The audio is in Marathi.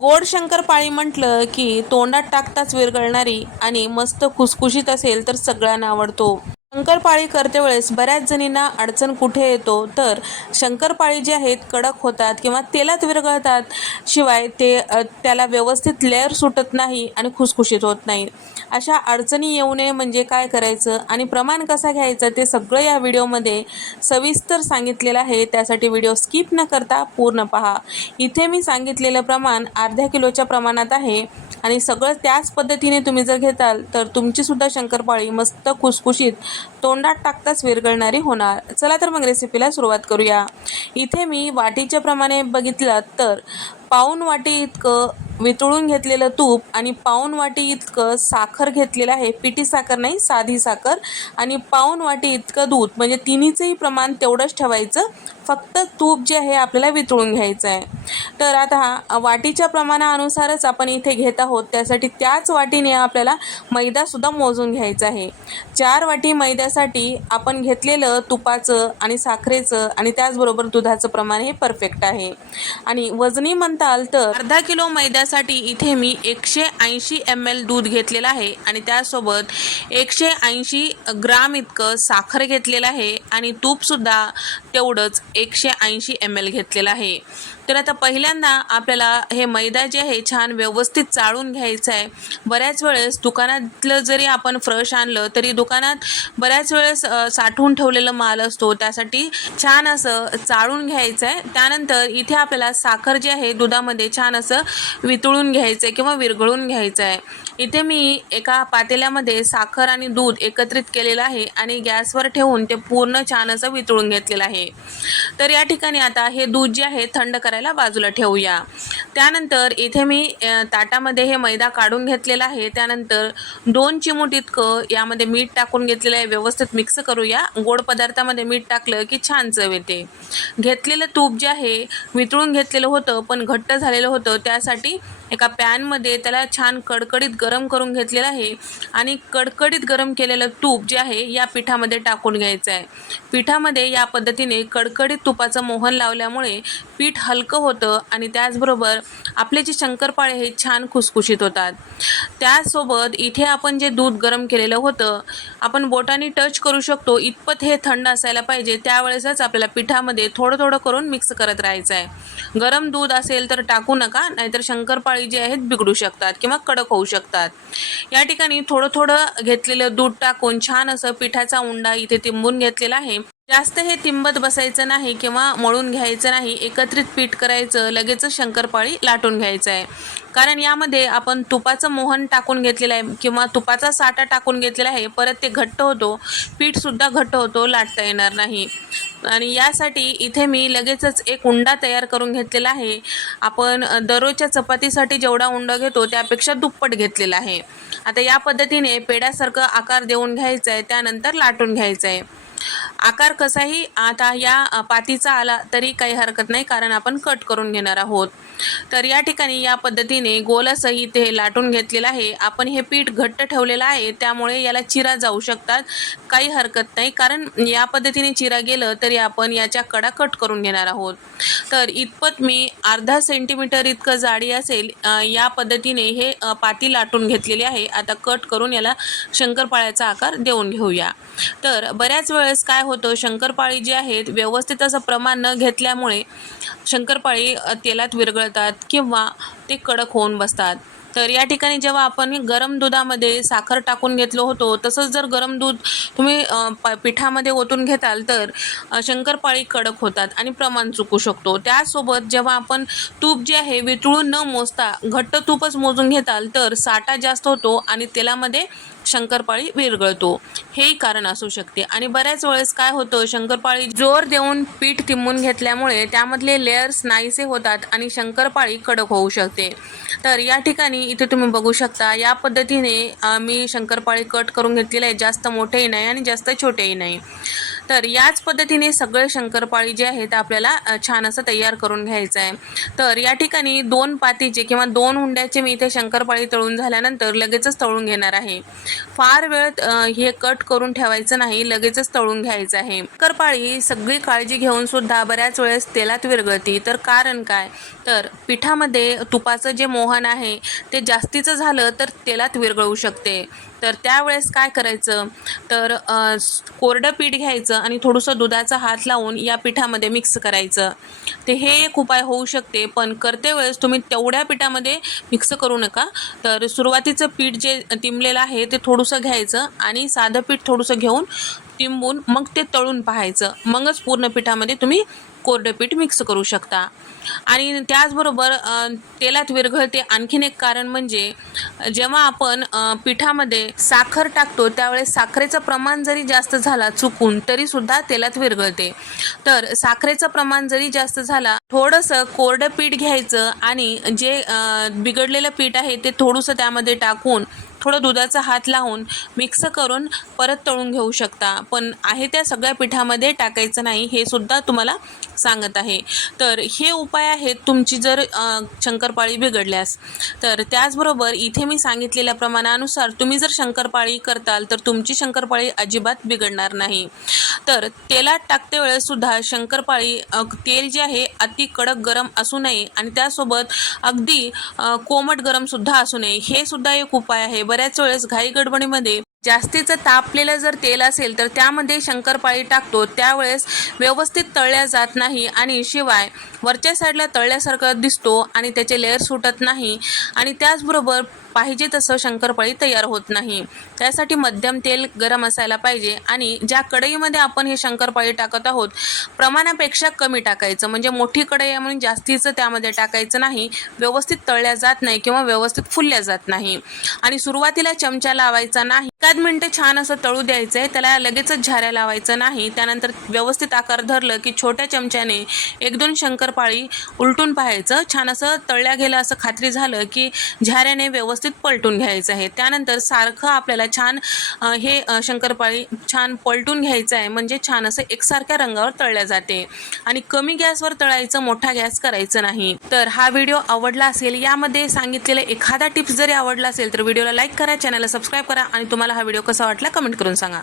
गोड शंकरपाळी म्हटलं की तोंडात टाकताच विरघळणारी आणि मस्त खुसखुशीत असेल तर सगळ्यांना आवडतो। शंकरपाळी करते वेळेस बऱ्याच जणींना अडचण कुठे येतो तर शंकरपाळी जे आहेत कडक होतात किंवा तेलात विरघळतात, शिवाय त्याला व्यवस्थित लेअर सुटत नाही आणि खुसखुशीत होत नाही। अशा अडचणी येऊ नये म्हणजे काय करायचं आणि प्रमाण कसा घ्यायचं ते सगळं या व्हिडिओमध्ये सविस्तर सांगितलेलं आहे। त्यासाठी व्हिडिओ स्किप न करता पूर्ण पहा। इथे मी सांगितलेलं प्रमाण अर्ध्या किलोच्या प्रमाणात आहे आणि सगळं त्याच पद्धतीने तुम्ही जर घेताल तर तुमची सुद्धा शंकरपाळी मस्त खुसखुशीत तोंडात टाकताच विरघळणारी होणार। चला तर मग रेसिपीला सुरुवात करूया। इथे मी वाटीच्या प्रमाणे बघितलं तर पाऊण वाटी इतकं वितळून घेतलेलं तूप आणि पाऊण वाटी इतकं साखर घेतलेलं आहे, पिठी साखर नाही साधी साखर, आणि पाऊण वाटी इतकं दूध, म्हणजे तिन्हीचंही प्रमाण तेवढंच ठेवायचं, फक्त तूप जे आहे आपल्याला वितळून घ्यायचं आहे। तर आता वाटीच्या प्रमाणानुसारच आपण इथे घेत आहोत, त्यासाठी त्याच वाटीने आपल्याला मैदासुद्धा मोजून घ्यायचा आहे। 4 वाटी मैद्यासाठी आपण घेतलेलं तुपाचं आणि साखरेचं आणि त्याचबरोबर दुधाचं प्रमाण हे परफेक्ट आहे। आणि वजनी म्हणताल तर अर्धा किलो मैद्यासाठी इथे मी 180 ml दूध घेतलेलं आहे आणि त्यासोबत 180 ग्राम इतकं साखर घेतलेलं आहे आणि तूपसुद्धा तेवढंच 180 ml घेतलेलं आहे। तर आता पहिल्यांदा आपल्याला हे मैदा जे आहे छान व्यवस्थित चाळून घ्यायचं आहे। बऱ्याच वेळेस दुकानातलं जरी आपण फ्रेश आणलं तरी दुकानात बऱ्याच वेळेस साठवून ठेवलेला माल असतो, त्यासाठी छान असं चाळून घ्यायचं आहे। त्यानंतर इथे आपल्याला साखर जी आहे दुधामध्ये छान असं वितळून घ्यायचं आहे किंवा विरघळून घ्यायचं आहे। इथे मी एका पातेल्यामध्ये साखर आणि दूध एकत्रित केलेलं आहे आणि गॅसवर ठेवून ते पूर्ण छान असं वितळून घेतलेलं आहे। तर या ठिकाणी आता हे दूध जे आहे थंड करायला बाजूला ठेवूया। त्यानंतर इथे मी ताटामध्ये हे मैदा काढून घेतलेला आहे। त्यानंतर 2 चिमूट इतकं यामध्ये मीठ टाकून घेतलेलं आहे, व्यवस्थित मिक्स करूया। गोड पदार्थामध्ये मीठ टाकलं की छान चव येते। घेतलेलं तूप जे आहे वितळून घेतलेलं होतं पण घट्ट झालेलं होतं, त्यासाठी एका पॅनमध्ये त्याला छान कडकडीत गरम करून घेतलेलं आहे आणि कडकडीत गरम केलेलं तूप जे आहे या पिठामध्ये टाकून घ्यायचं आहे। पिठामध्ये या पद्धतीने कडकडीत तुपाचं मोहन लावल्यामुळे पीठ हलकं होतं आणि त्याचबरोबर आपले जे शंकरपाळे हे छान खुसखुशीत होतात। त्यासोबत इथे आपण जे दूध गरम केलेलं होतं आपण बोटाने टच करू शकतो इतपत हे थंड असायला पाहिजे, त्यावेळेसच आपल्याला पिठामध्ये थोडं थोडं करून मिक्स करत राहायचं आहे। गरम दूध असेल तर टाकू नका, नाहीतर शंकरपाळी जे आहेत बिघडू शकतात किंवा कडक होऊ शकतात। या ठिकाणी थोडं थोडं घेतलेलं दूध टाकून छान असं पिठाचा उंडा इथे तिंबून घेतलेला आहे। जास्त हे तिंबत बसायचं नाही किंवा मळून घ्यायचं नाही, एकत्रित पीठ करायचं, लगेचच शंकरपाळी लाटून घ्यायचं आहे। कारण यामध्ये आपण तुपाचं मोहन टाकून घेतलेलं आहे किंवा तुपाचा साठा टाकून घेतलेला आहे, परत ते घट्ट होतो, पीठसुद्धा घट्ट होतो, लाटता येणार नाही। आणि यासाठी इथे मी लगेचच एक उंडा तयार करून घेतलेला आहे। आपण दररोजच्या चपातीसाठी जेवढा उंडा घेतो त्यापेक्षा दुप्पट घेतलेला आहे। आता या पद्धतीने पेड्यासारखं आकार देऊन घ्यायचं आहे, त्यानंतर लाटून घ्यायचं आहे। आकार कसाही आता या पातीचा आला तरी काही हरकत नाही, कारण आपण कट करून घेणार आहोत। तर या ठिकाणी या पद्धतीने गोलासहित हे लाटून घेतलेलं आहे। आपण हे पीठ घट्ट ठेवलेलं आहे त्यामुळे याला चिरा जाऊ शकतात, काही हरकत नाही, कारण या पद्धतीने चिरा गेलं तरी आपण याच्या कडा कट करून घेणार आहोत। तर इतपत मी अर्धा सेंटीमीटर इतकं जाडी असेल या पद्धतीने हे पाती लाटून घेतलेली आहे। आता कट करून याला शंकरपाळ्याचा आकार देऊन घेऊया। तर बऱ्याच वेळेस काय होतं, शंकरपाळी जी आहेत व्यवस्थित असं प्रमाण न घेतल्यामुळे शंकरपाळी तेलात विरघळतात किंवा ते कडक होऊन बसतात। तर या ठिकाणी जेव्हा आपण गरम दुधामध्ये साखर टाकून घेतलो होतो, तसंच जर गरम दूध तुम्ही पिठामध्ये ओतून घेताल तर शंकरपाळी कडक होतात आणि प्रमाण चुकू शकतो। त्यासोबत जेव्हा आपण तूप जे आहे वितळून न मोजता घट्ट तूपच मोजून घेताल तर साठा जास्त होतो आणि तेलामध्ये शंकरपाळी विरघळतो, हेही कारण असू शकते। आणि बऱ्याच वेळेस काय होतं, शंकरपाळी जोर देऊन पीठ तिंबून घेतल्यामुळे त्यामधले लेयर्स नाहीसे होतात आणि शंकरपाळी कडक होऊ शकते। तर या ठिकाणी इथे तुम्ही बघू शकता या पद्धतीने मी शंकरपाळी कट करून घेतलेले आहे, जास्त मोठेही नाही आणि जास्त छोटेही नाही। तर याच पद्धतीने सगळे शंकरपाळी जे आहेत आपल्याला छान असं तयार करून घ्यायचं आहे। तर या ठिकाणी 2 पातीचे किंवा 2 हुंड्याचे मी इथे शंकरपाळी तळून झाल्यानंतर लगेचच तळून घेणार आहे। फार वेळ हे कट करून ठेवायचं नाही, लगेचच तळून घ्यायचं आहे। शंकरपाळी सगळी काळजी घेऊन सुद्धा बऱ्याच वेळेस तेलात विरघळती, तर कारण काय, तर पिठामध्ये तुपाचं जे मोहन आहे ते जास्तीचं झालं तर तेलात विरघळू शकते. तर त्यावेळेस काय करायचं, तर कोरडं पीठ घ्यायचं आणि थोडंसं दुधाचा हात लावून या पिठामध्ये मिक्स करायचं. ते हे एक उपाय होऊ शकते, पण करते वेळेस तुम्ही तेवढ्या पिठामध्ये मिक्स करू नका. तर सुरुवातीचं पीठ जे तिंबलेलं आहे ते थोडंसं घ्यायचं आणि साधं पीठ थोडंसं घेऊन तिंबून मग ते तळून पाहायचं. मगच पूर्ण पिठामध्ये तुम्ही कोरडं पीठ मिक्स करू शकता. आणि त्याचबरोबर तेलात विरघळते आणखीन एक कारण म्हणजे जेव्हा आपण पिठामध्ये साखर टाकतो त्यावेळेस साखरेचं प्रमाण जरी जास्त झाला चुकून तरीसुद्धा तेलात विरघळते. तर साखरेचं प्रमाण जरी जास्त झाला, थोडंसं कोरडं पीठ घ्यायचं आणि जे बिघडलेलं पीठ आहे ते थोडंसं त्यामध्ये टाकून थोडं दुधाचा हात लावून मिक्स करून परत तळून घेऊ शकता. पण आहे त्या सगळ्या पिठामध्ये टाकायचं नाही, हे सुद्धा तुम्हाला सांगत आहे. तर हे उपाय आहेत तुमची जर शंकरपाळी बिघडल्यास. तर त्याचबरोबर इथे मी सांगितलेल्या प्रमाणानुसार तुम्ही जर शंकरपाळी करताल तर तुमची शंकरपाळी अजिबात बिघडणार नाही. तर तेलात टाकते वेळेसुद्धा शंकरपाळी तेल जे आहे अति कडक गरम असू नये आणि त्यासोबत अगदी कोमट गरमसुद्धा असू नये. हे सुद्धा एक उपाय आहे. बऱ्याच वेळेस घाई गडबडीमध्ये जास्तीचं तापलेलं जर तेल असेल तर त्यामध्ये शंकरपाळी टाकतो, त्यावेळेस व्यवस्थित तळल्या जात नाही आणि शिवाय वरच्या साईडला तळल्यासारखं दिसतो आणि त्याचे लेअर सुटत नाही आणि त्याचबरोबर पाहिजे तसं शंकरपाळी तयार होत नाही. त्यासाठी मध्यम तेल गरम असायला पाहिजे आणि ज्या कढईमध्ये आपण हे शंकरपाळी टाकत आहोत प्रमाणापेक्षा कमी टाकायचं. म्हणजे मोठी कढई आहे म्हणून जास्तीचं त्यामध्ये टाकायचं नाही, व्यवस्थित तळल्या जात नाही किंवा व्यवस्थित फुलल्या जात नाही. आणि सुरुवातीला चमचा लावायचा नाही, एखाद मिनटं छान असं तळू द्यायचं आहे, त्याला लगेचच झाऱ्या लावायचं नाही. त्यानंतर व्यवस्थित आकार धरलं की छोट्या चमच्याने 1-2 शंकरपाळी उलटून पाहायचं. छान असं तळल्या गेलं असं खात्री झालं की झाऱ्याने व्यवस्थित पलटून घ्यायचं आहे. त्यानंतर सारखं आपल्याला छान हे शंकरपाळी छान पलटून घ्यायचं आहे, म्हणजे छान असं एकसारख्या रंगावर तळल्या जाते. आणि कमी गॅसवर तळायचं, मोठा गॅस करायचं नाही. तर हा व्हिडिओ आवडला असेल, यामध्ये सांगितलेले एखादा टिप्स जरी आवडला असेल तर व्हिडिओला लाईक करा, चॅनलला सबस्क्राईब करा आणि तुम्हाला हा व्हिडिओ कसा वाटला कमेंट करून सांगा.